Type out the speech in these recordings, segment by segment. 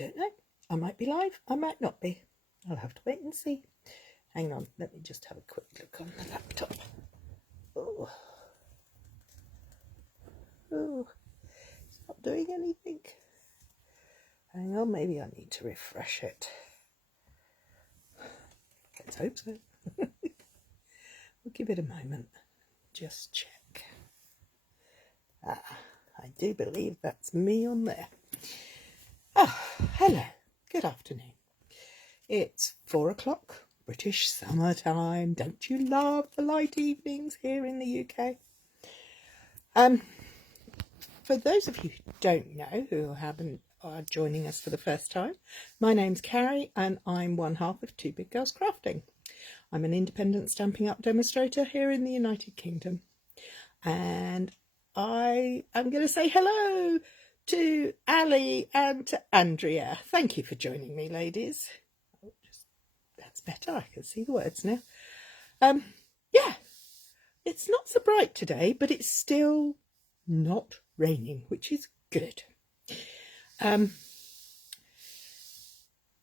don't know. I might be live, I might not be. I'll have to wait and see. Hang on, let me just have a quick look on the laptop. Oh, it's not doing anything. Hang on, maybe I need to refresh it. Let's hope so. We'll give it a moment. Just check. I do believe that's me on there. Hello. Good afternoon. It's 4 o'clock, British summertime. Don't you love the light evenings here in the UK? For those of you who don't know, who are joining us for the first time, my name's Cary and I'm one half of Two Big Girls Crafting. I'm an independent Stampin' Up demonstrator here in the United Kingdom. And I am going to say hello to Ali and to Andrea. Thank you for joining me, ladies. That's better. I can see the words now. Yeah, it's not so bright today, but it's still not raining, which is good.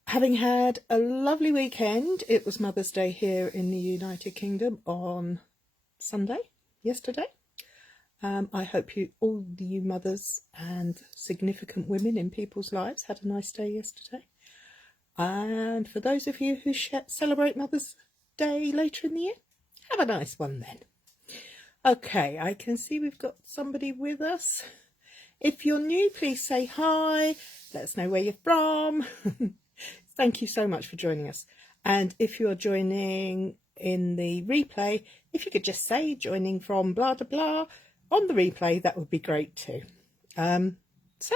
Having had a lovely weekend, it was Mother's Day here in the United Kingdom on Sunday, yesterday. I hope all you mothers and significant women in people's lives had a nice day yesterday. And for those of you who celebrate Mother's Day later in the year, have a nice one then. Okay, I can see we've got somebody with us. If you're new, please say hi. Let us know where you're from. Thank you so much for joining us. And if you're joining in the replay, if you could just say joining from blah, blah, blah on the replay, that would be great too. So,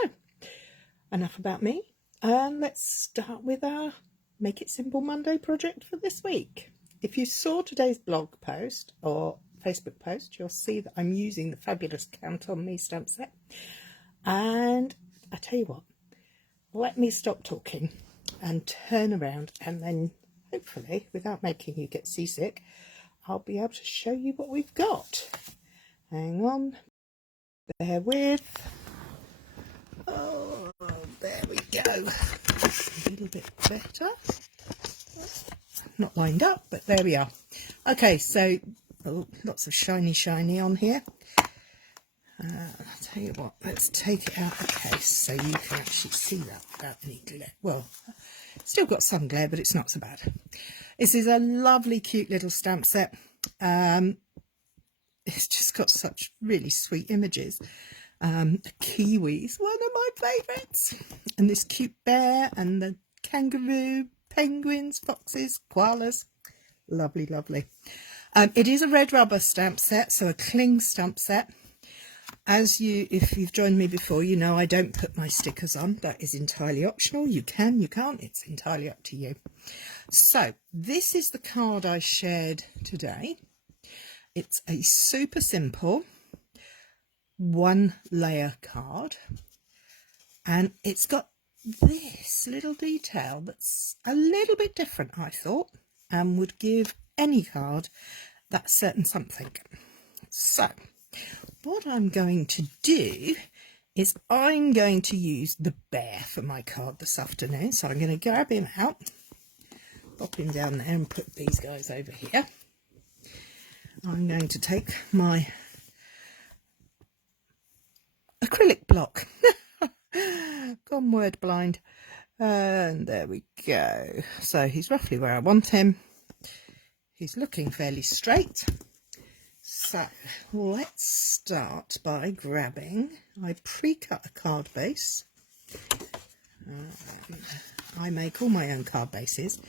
enough about me. Let's start with our Make It Simple Monday project for this week. If you saw today's blog post or Facebook post, you'll see that I'm using the fabulous Count On Me stamp set. And I tell you what, let me stop talking and turn around, and then hopefully, without making you get seasick, I'll be able to show you what we've got. Hang on, bear with. Oh, there we go. A little bit better. Not lined up, but there we are. Okay, so lots of shiny on here. I'll tell you what, let's take it out of the case so you can actually see that without any glare. Well, still got some glare, but it's not so bad. This is a lovely, cute little stamp set. It's just got such really sweet images. The kiwis, one of my favourites. And this cute bear and the kangaroo, penguins, foxes, koalas. Lovely, lovely. It is a red rubber stamp set, so a cling stamp set. If you've joined me before, you know I don't put my stickers on. That is entirely optional. You can, you can't. It's entirely up to you. So this is the card I shared today. It's a super simple one layer card, and it's got this little detail that's a little bit different, I thought, and would give any card that certain something. So what I'm going to do is I'm going to use the bear for my card this afternoon. So I'm going to grab him out, pop him down there and put these guys over here. I'm going to take my acrylic block. Gone word blind. And there we go. So he's roughly where I want him. He's looking fairly straight. So let's start by grabbing, I pre-cut a card base. I make all my own card bases,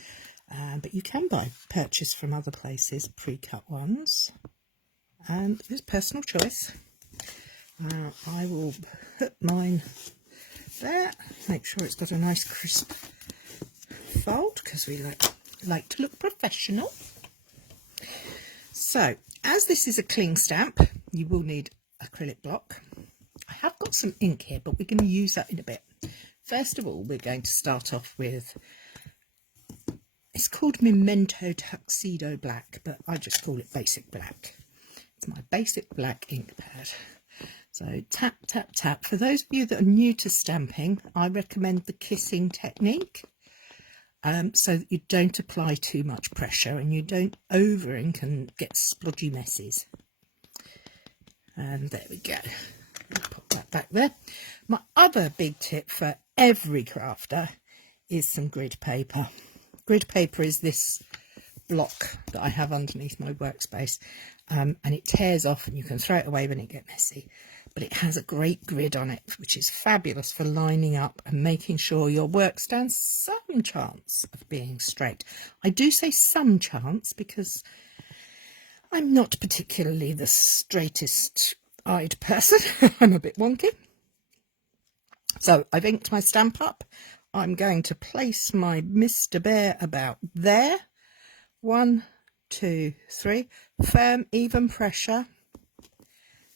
but you can purchase from other places pre-cut ones, and it's personal choice. I will put mine there, make sure it's got a nice crisp fold because we like to look professional. So as this is a cling stamp, you will need acrylic block. I have got some ink here, but we're going to use that in a bit. First of all, we're going to start off with, it's called Memento Tuxedo Black, but I just call it Basic Black. It's my Basic Black ink pad. So tap, tap, tap. For those of you that are new to stamping, I recommend the kissing technique, so that you don't apply too much pressure and you don't over ink and get splodgy messes. And there we go. I'll put that back there. My other big tip for every crafter is some grid paper. Grid paper is this block that I have underneath my workspace, and it tears off and you can throw it away when it gets messy, but it has a great grid on it, which is fabulous for lining up and making sure your work stands some chance of being straight. I do say some chance because I'm not particularly the straightest eyed person. I'm a bit wonky. So I've inked my stamp up. I'm going to place my Mr. Bear about there. 1, 2, 3. Firm, even pressure.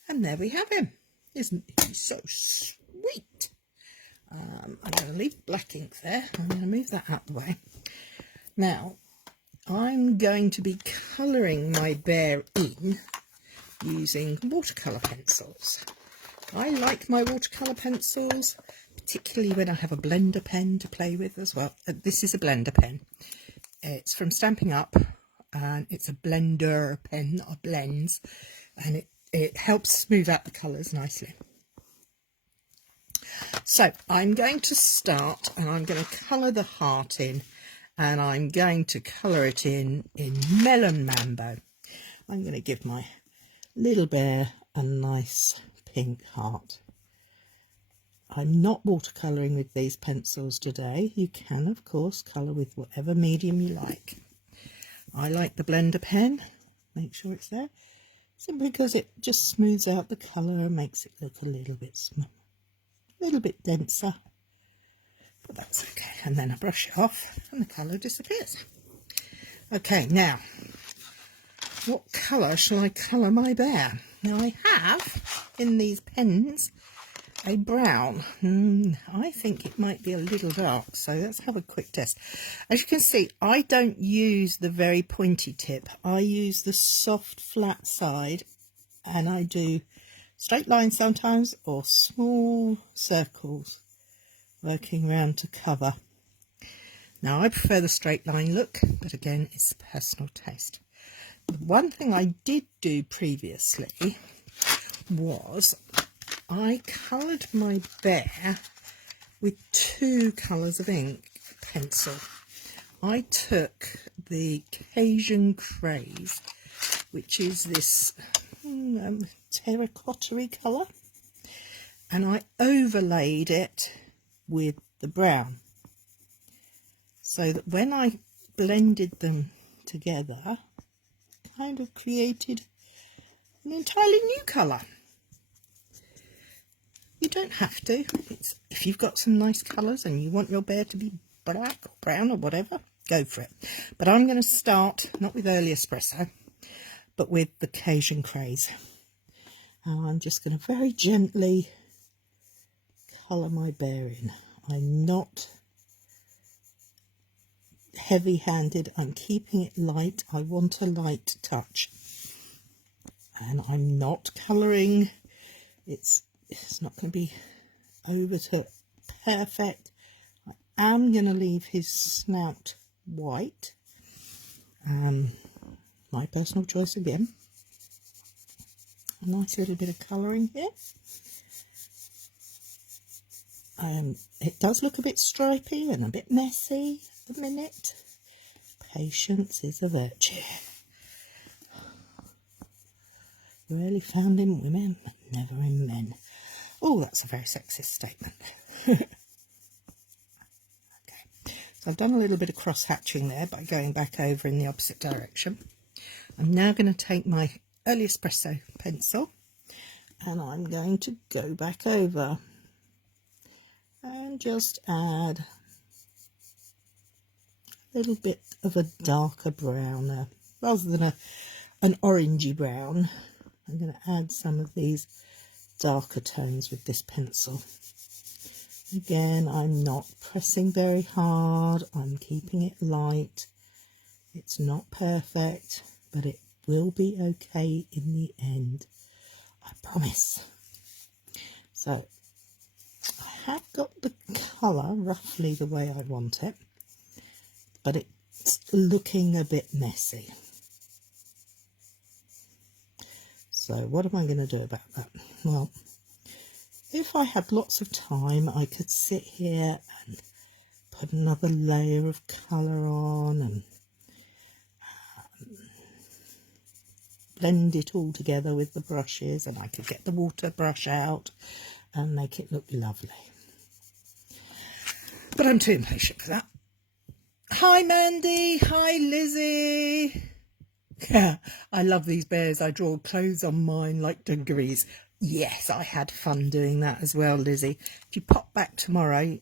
And there we have him. Isn't he so sweet? I'm going to leave black ink there. I'm going to move that out of the way. Now, I'm going to be colouring my bear in using watercolour pencils. I like my watercolour pencils, particularly when I have a blender pen to play with as well. This is a blender pen. It's from Stamping Up, and it's a blender pen, not a blends, and it helps smooth out the colours nicely. So I'm going to start, and I'm going to colour the heart in, and I'm going to colour it in Melon Mambo. I'm going to give my little bear a nice pink heart. I'm not watercolouring with these pencils today. You can, of course, colour with whatever medium you like. I like the blender pen. Make sure it's there. Simply because it just smooths out the colour and makes it look a little bit denser. But that's okay. And then I brush it off and the colour disappears. Okay, now, what colour shall I colour my bear? Now I have, in these pens, a brown. I think it might be a little dark, so let's have a quick test. As you can see, I don't use the very pointy tip. I use the soft flat side, and I do straight lines sometimes or small circles working around to cover. Now I prefer the straight line look, but again, it's personal taste. The one thing I did do previously was I coloured my bear with 2 colours of ink pencil. I took the Cajun Craze, which is this terracotta-y colour, and I overlaid it with the brown, so that when I blended them together, kind of created an entirely new colour. You don't have to. If you've got some nice colours and you want your bear to be black or brown or whatever, go for it. But I'm going to start, not with early espresso, but with the Cajun Craze. And I'm just going to very gently colour my bear in. I'm not heavy-handed. I'm keeping it light. I want a light touch. And I'm not colouring. It's not going to be over to perfect. I am going to leave his snout white. My personal choice again. A nice little bit of colouring here. It does look a bit stripy and a bit messy at the minute. Patience is a virtue. Rarely found in women, but never in men. Oh, that's a very sexist statement. Okay, so I've done a little bit of cross-hatching there by going back over in the opposite direction. I'm now going to take my early espresso pencil and I'm going to go back over and just add a little bit of a darker brown, rather than an orangey brown. I'm going to add some of these darker tones with this pencil. Again, I'm not pressing very hard. I'm keeping it light. It's not perfect, but it will be okay in the end. I promise. So I have got the colour roughly the way I want it, but it's looking a bit messy. So what am I going to do about that? Well, if I had lots of time, I could sit here and put another layer of colour on and blend it all together with the brushes, and I could get the water brush out and make it look lovely. But I'm too impatient for that. Hi Mandy, hi Lizzie. Yeah, I love these bears. I draw clothes on mine like dungarees. Yes, I had fun doing that as well, Lizzie. If you pop back tomorrow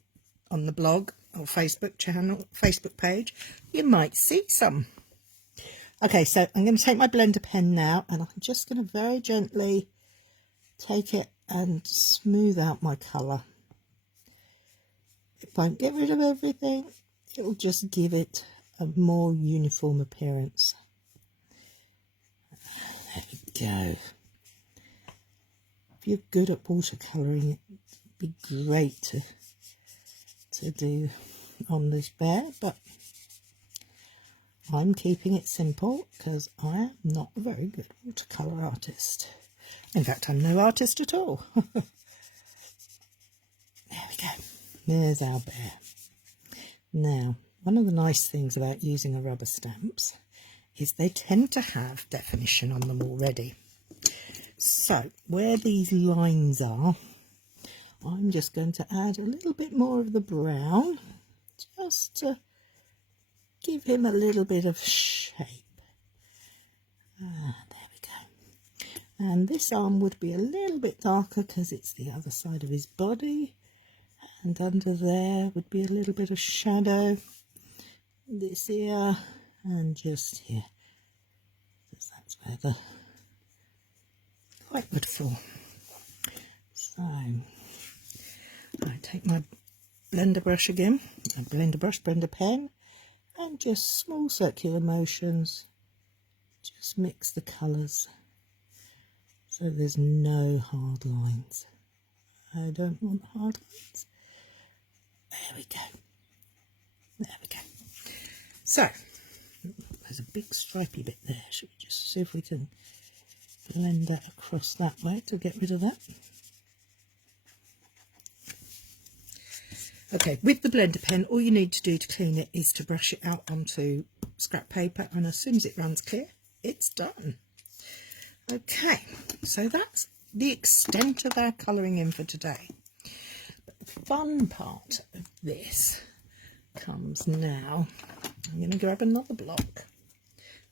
on the blog or Facebook channel, Facebook page, you might see some. Okay, so I'm going to take my blender pen now, and I'm just going to very gently take it and smooth out my colour. It won't get rid of everything, it'll just give it a more uniform appearance. There we go. If you're good at watercolouring, it'd be great to do on this bear, but I'm keeping it simple because I am not a very good watercolour artist. In fact, I'm no artist at all. There we go. There's our bear. Now, one of the nice things about using a rubber stamps is they tend to have definition on them already. So, where these lines are, I'm just going to add a little bit more of the brown, just to give him a little bit of shape. There we go. And this arm would be a little bit darker because it's the other side of his body. And under there would be a little bit of shadow. This ear and just here. Because that's where the light would fall. So I take my blender brush again, a blender pen, and just small circular motions, just mix the colours so there's no hard lines. I don't want hard lines. There we go. There we go. So, there's a big stripy bit there. Should we just see if we can blend that across that way to get rid of that? Okay, with the blender pen, all you need to do to clean it is to brush it out onto scrap paper, and as soon as it runs clear, it's done. Okay, so that's the extent of our colouring in for today. But the fun part of this comes now. I'm going to grab another block.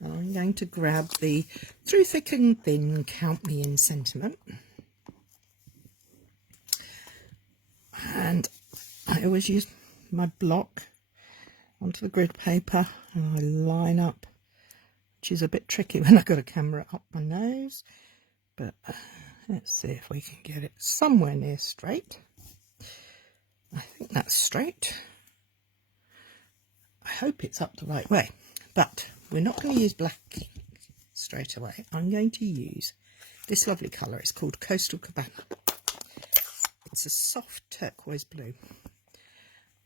I'm going to grab the Through Thick and Thin Count Me In sentiment. And I always use my block onto the grid paper and I line up, which is a bit tricky when I've got a camera up my nose, but let's see if we can get it somewhere near straight. I think that's straight. I hope it's up the right way, but we're not going to use black ink straight away. I'm going to use this lovely colour. It's called Coastal Cabana. It's a soft turquoise blue.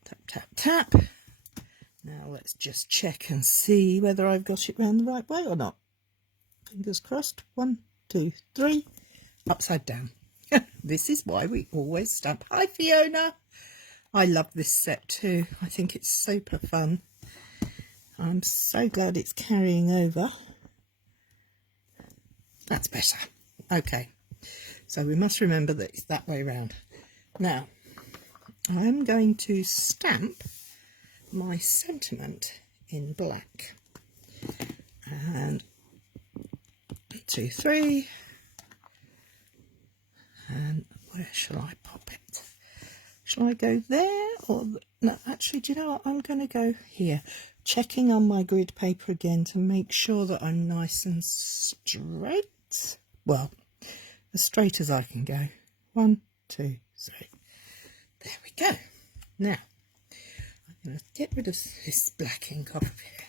Tap, tap, tap. Now let's just check and see whether I've got it round the right way or not. Fingers crossed. 1, 2, 3. Upside down. This is why we always stamp. Hi Fiona. I love this set too. I think it's super fun. I'm so glad it's carrying over. That's better. Okay. So we must remember that it's that way round. Now, I'm going to stamp my sentiment in black. And 2, 3. And where shall I pop it? Shall I go there or no? Actually, do you know what? I'm going to go here. Checking on my grid paper again to make sure that I'm nice and straight. Well, as straight as I can go. 1, 2, 3. There we go. Now, I'm going to get rid of this black ink off of here.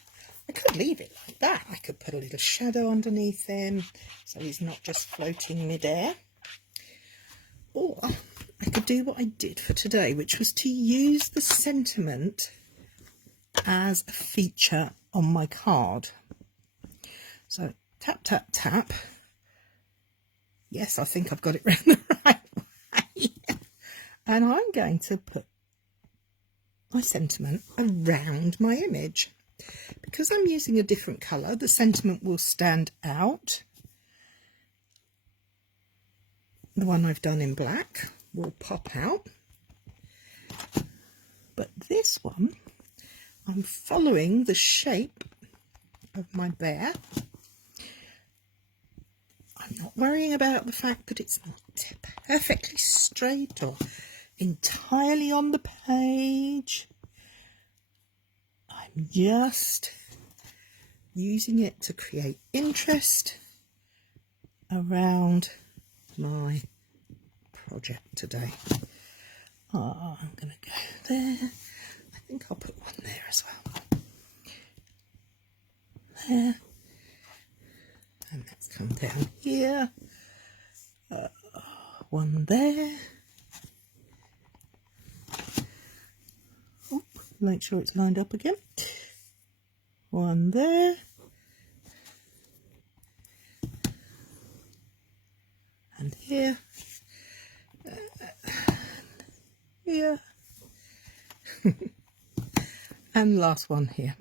I could leave it like that. I could put a little shadow underneath him so he's not just floating mid-air. Or I could do what I did for today, which was to use the sentiment as a feature on my card. So tap, tap, tap. Yes, I think I've got it round the right way. And I'm going to put my sentiment around my image. Because I'm using a different colour, the sentiment will stand out. The one I've done in black will pop out. But this one, I'm following the shape of my bear. I'm not worrying about the fact that it's not perfectly straight or entirely on the page. I'm just using it to create interest around my project today. Oh, I'm going to go there. I think I'll put one there as well. There. And let's come down here. One there. Oh, make sure it's lined up again. One there. And here. Here. And last one here.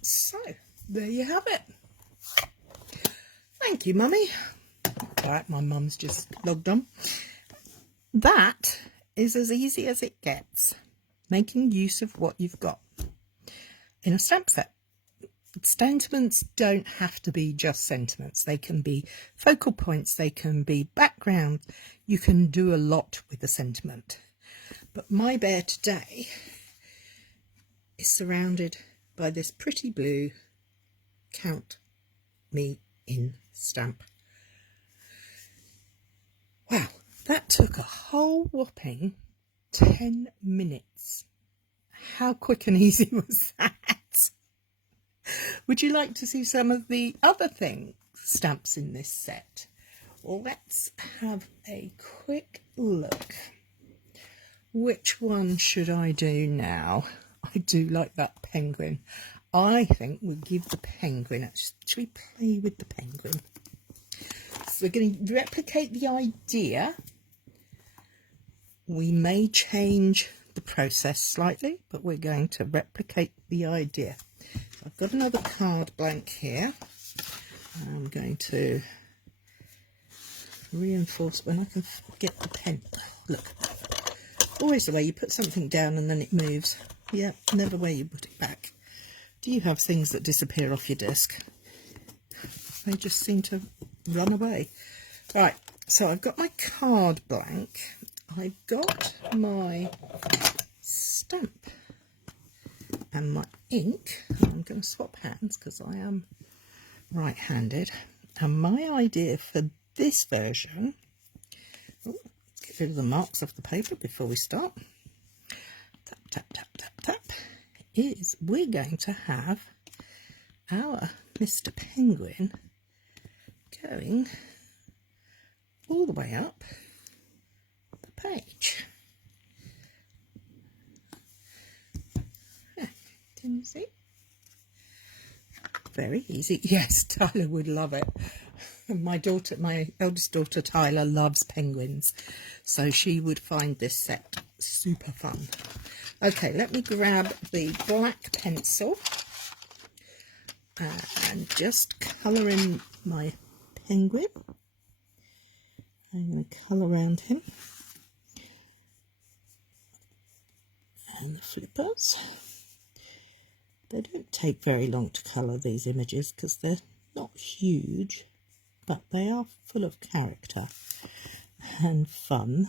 So, there you have it. Thank you, Mummy. Right, my mum's just logged on. That is as easy as it gets. Making use of what you've got in a stamp set. Sentiments don't have to be just sentiments. They can be focal points. They can be background. You can do a lot with a sentiment. But my bear today is surrounded by this pretty blue Count Me In stamp. Wow, that took a whole whopping 10 minutes. How quick and easy was that? Would you like to see some of the other stamps in this set? Well, let's have a quick look. Which one should I do now? I do like that penguin. I think we'll give the penguin, actually play with the penguin. So we're going to replicate the idea. We may change the process slightly, but we're going to replicate the idea. So I've got another card blank here. I'm going to reinforce when I can get the pen. Look, always the way you put something down and then it moves. Yeah, never where you put it back. Do you have things that disappear off your desk? They just seem to run away. Right, so I've got my card blank. I've got my stamp and my ink. I'm going to swap hands because I am right-handed. And my idea for this version, let's get rid of the marks off the paper before we start. Tap, tap, tap, tap, tap. Is we're going to have our Mr. Penguin going all the way up the page. Can you see? Very easy. Yes, Tyler would love it. My eldest daughter Tyler loves penguins, so she would find this set super fun. Okay, let me grab the black pencil and just colour in my penguin. I'm going to colour around him and the flippers. They don't take very long to colour these images because they're not huge, but they are full of character and fun.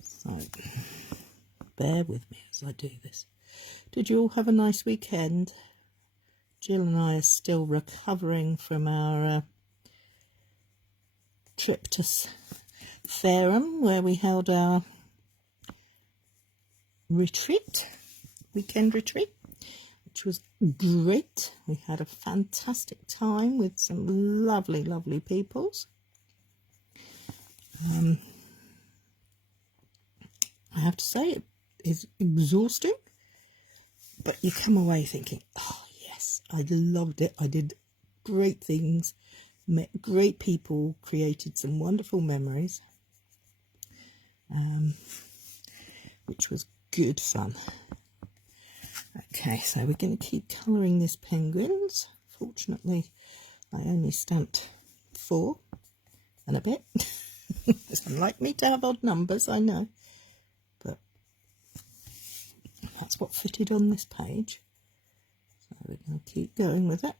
So bear with me as I do this. Did you all have a nice weekend? Jill and I are still recovering from our trip to Fareham, where we held our weekend retreat, which was great. We had a fantastic time with some lovely, lovely peoples. I have to say it is exhausting, but you come away thinking, oh yes, I loved it. I did great things, met great people, created some wonderful memories, which was good fun. Okay, so we're going to keep colouring this penguins. Fortunately, I only stamped 4 and a bit. It's unlike me to have odd numbers, I know, but that's what fitted on this page. So we're going to keep going with it.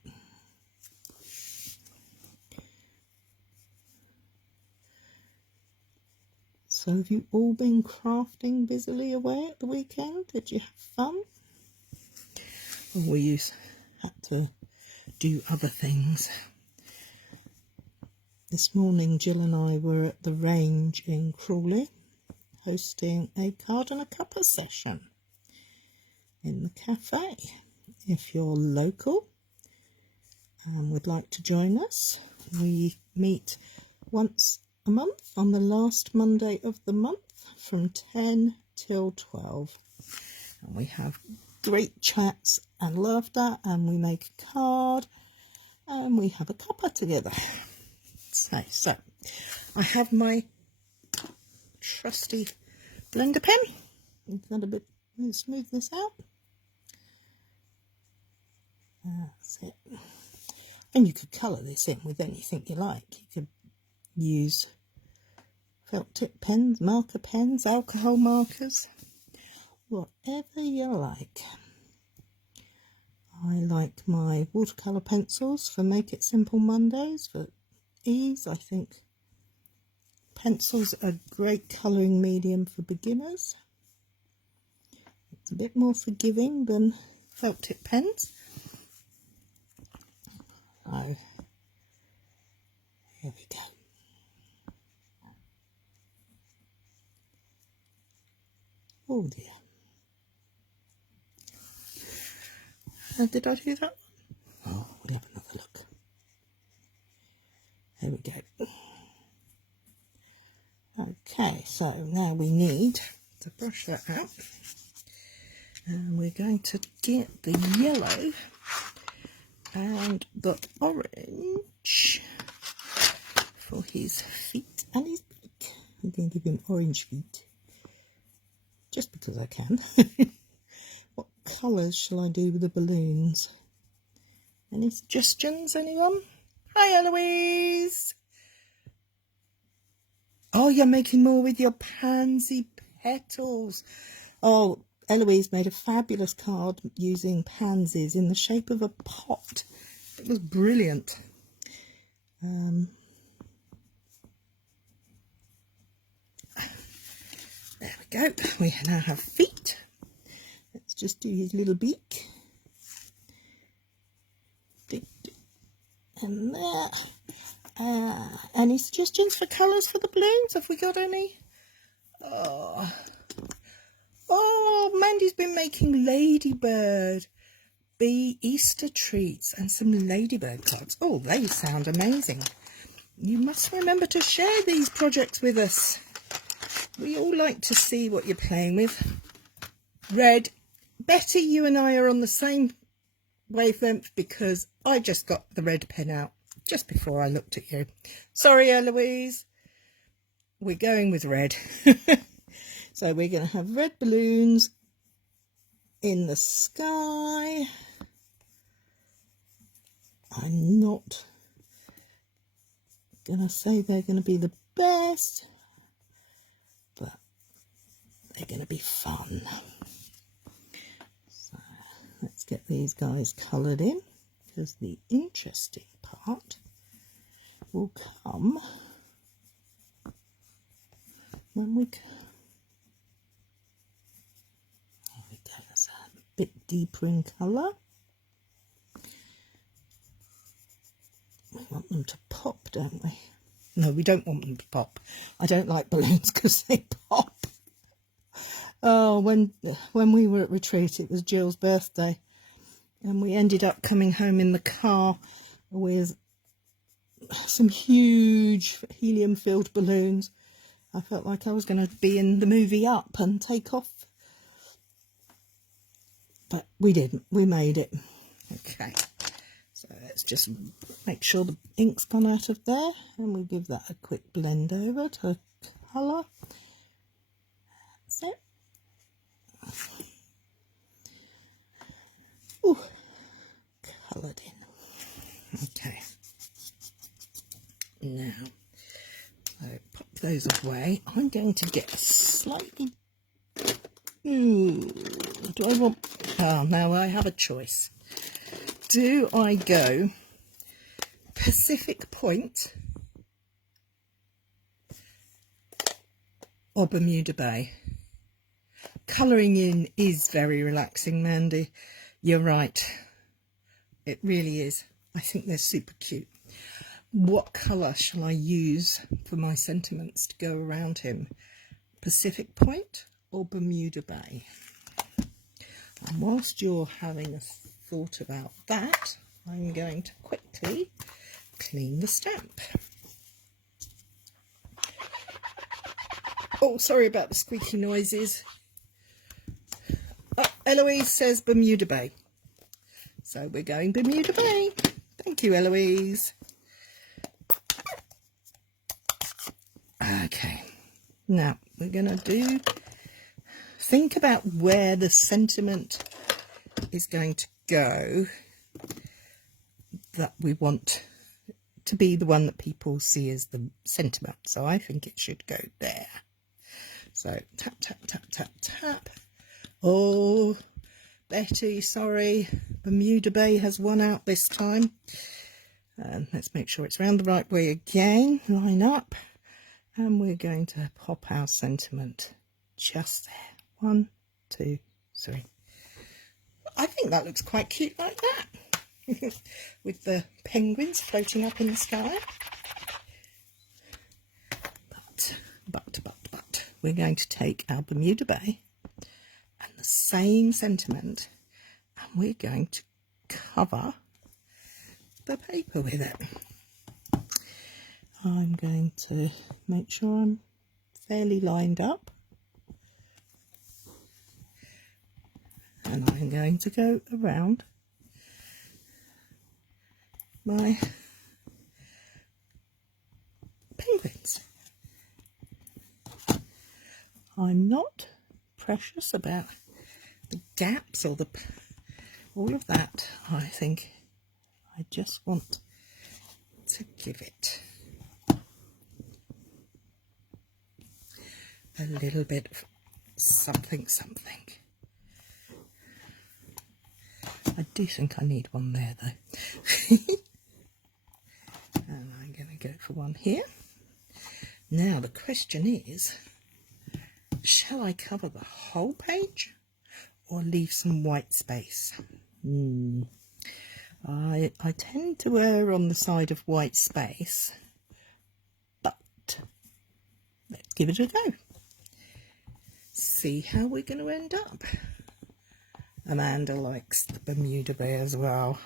So have you all been crafting busily away at the weekend? Did you have fun? Or were you had to do other things? This morning Jill and I were at the range in Crawley hosting a card and a cuppa session in the cafe. If you're local and would like to join us, we meet once a month on the last Monday of the month from 10 till 12. And we have great chats and laughter, and we make a card and we have a cuppa together. So I have my trusty blender pen. Is that a bit, smooth this out? That's it. And you could colour this in with anything you like. You could use felt tip pens, marker pens, alcohol markers, whatever you like. I like my watercolour pencils for Make It Simple Mondays for ease. I think pencils are a great colouring medium for beginners. It's a bit more forgiving than felt tip pens. So here we go. Oh dear. Did I do that? Oh, we'll have another look. There we go. Okay, so now we need to brush that out. And we're going to get the yellow and the orange for his feet and his beak. I'm going to give him orange feet, just because I can. What colours shall I do with the balloons? Any suggestions, anyone? Hi, Eloise! Oh, you're making more with your pansy petals. Oh, Eloise made a fabulous card using pansies in the shape of a pot. It was brilliant. There we go. We now have feet. Let's just do his little beak. And there. Any suggestions for colours for the balloons? Have we got any? Oh, Mandy's been making ladybird bee Easter treats and some ladybird cards. Oh, they sound amazing. You must remember to share these projects with us. We all like to see what you're playing with. Red. Betty, you and I are on the same wavelength because I just got the red pen out just before I looked at you. Sorry, Eloise. We're going with red. So we're going to have red balloons in the sky. I'm not going to say they're going to be the best, but they're going to be fun. So let's get these guys coloured in, because the interesting part will come when we go. There we go, that's a bit deeper in colour. We want them to pop, don't we? No, we don't want them to pop. I don't like balloons because they pop. Oh, when we were at retreat, it was Jill's birthday, and we ended up coming home in the car with some huge helium-filled balloons, I felt like I was going to be in the movie Up and take off. But we didn't. We made it. Okay. So let's just make sure the ink's gone out of there. And we give that a quick blend over to colour. That's it. Ooh. Coloured in. Okay. Now, so pop those away. I'm going to get a slightly... do I want... Oh, now I have a choice. Do I go Pacific Point or Bermuda Bay? Colouring in is very relaxing, Mandy. You're right. It really is. I think they're super cute. What colour shall I use for my sentiments to go around him? Pacific Point or Bermuda Bay? And whilst you're having a thought about that, I'm going to quickly clean the stamp. Oh, sorry about the squeaky noises. Oh, Eloise says Bermuda Bay. So we're going Bermuda Bay. Thank you, Eloise. Okay, now we're going to think about where the sentiment is going to go that we want to be the one that people see as the sentiment. So I think it should go there. So tap, tap, tap, tap, tap. Oh, Betty, sorry, Bermuda Bay has won out this time. Let's make sure it's round the right way again. Line up. And we're going to pop our sentiment just there. 1, 2, 3. I think that looks quite cute like that. With the penguins floating up in the sky. But we're going to take our Bermuda Bay and the same sentiment, and we're going to cover the paper with it. I'm going to make sure I'm fairly lined up, and I'm going to go around my penguins. I'm not precious about the gaps or all of that. I think I just want to give it a little bit of something. I do think I need one there though. And I'm going to go for one here. Now the question is, shall I cover the whole page or leave some white space? I tend to err on the side of white space, but let's give it a go. See how we're going to end up. Amanda likes the Bermuda Bay as well.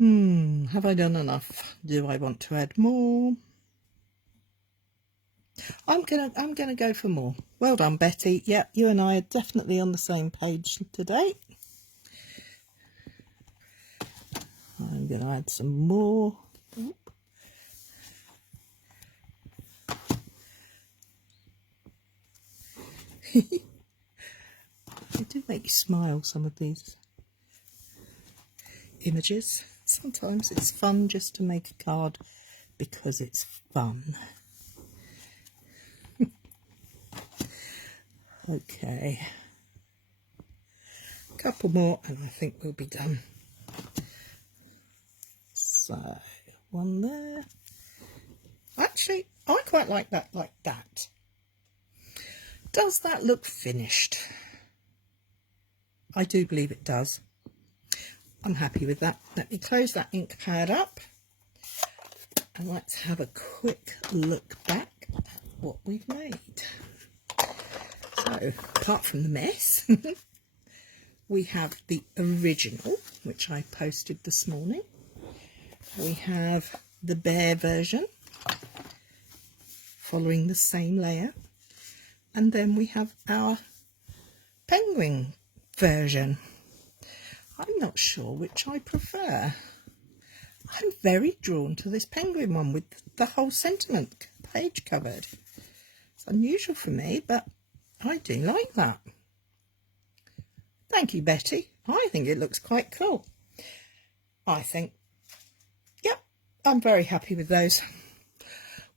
Have I done enough? Do I want to add more? I'm gonna go for more. Well done, Betty. Yep, you and I are definitely on the same page today. I'm gonna add some more. They do make you smile, some of these images. Sometimes it's fun just to make a card because it's fun. Okay, a couple more and I think we'll be done. So, one there. Actually, I quite like that like that. Does that look finished? I do believe it does. I'm happy with that. Let me close that ink pad up and let's have a quick look back at what we've made. So, apart from the mess, we have the original, which I posted this morning. We have the bear version, following the same layer. And then we have our penguin version. I'm not sure which I prefer. I'm very drawn to this penguin one with the whole sentiment page covered. It's unusual for me, but I do like that. Thank you, Betty. I think it looks quite cool. I think, yep, I'm very happy with those.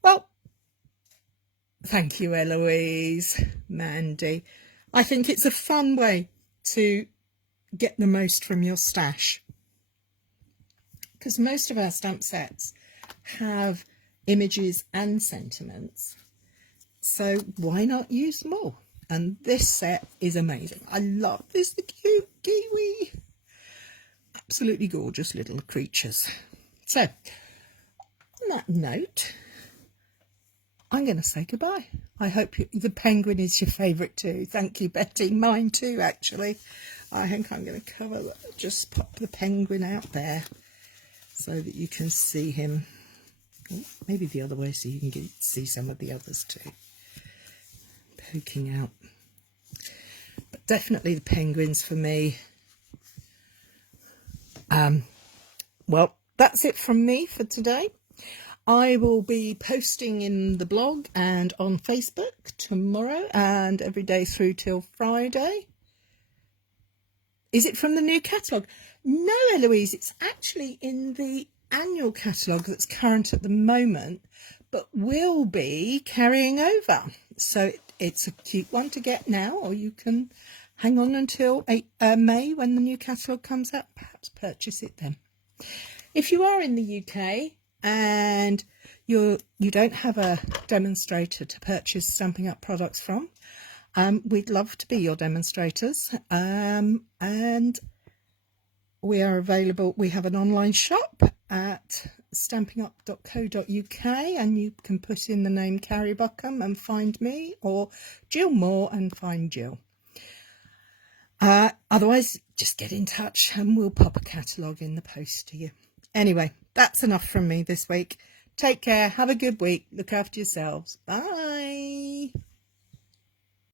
Well, thank you, Eloise, Mandy. I think it's a fun way to get the most from your stash, because most of our stamp sets have images and sentiments, so why not use them all? And this set is amazing. I love this, the cute kiwi. Absolutely gorgeous little creatures. So, on that note, I'm going to say goodbye. I hope the penguin is your favourite too. Thank you, Betty. Mine too, actually. I think I'm going to cover, just pop the penguin out there so that you can see him. Maybe the other way so you can see some of the others too. Poking out. But definitely the penguins for me. Well, that's it from me for today. I will be posting in the blog and on Facebook tomorrow and every day through till Friday. Is it from the new catalogue? No, Eloise, it's actually in the annual catalogue that's current at the moment, but will be carrying over. So it's a cute one to get now, or you can hang on until May when the new catalogue comes out. Perhaps purchase it then. If you are in the UK and you don't have a demonstrator to purchase Stampin' Up products from, we'd love to be your demonstrators, and we are available. We have an online shop at stampingup.co.uk, and you can put in the name Cary Buckham and find me, or Jill Moore and find Jill. Otherwise, just get in touch and we'll pop a catalogue in the post to you. Anyway, that's enough from me this week. Take care. Have a good week. Look after yourselves. Bye.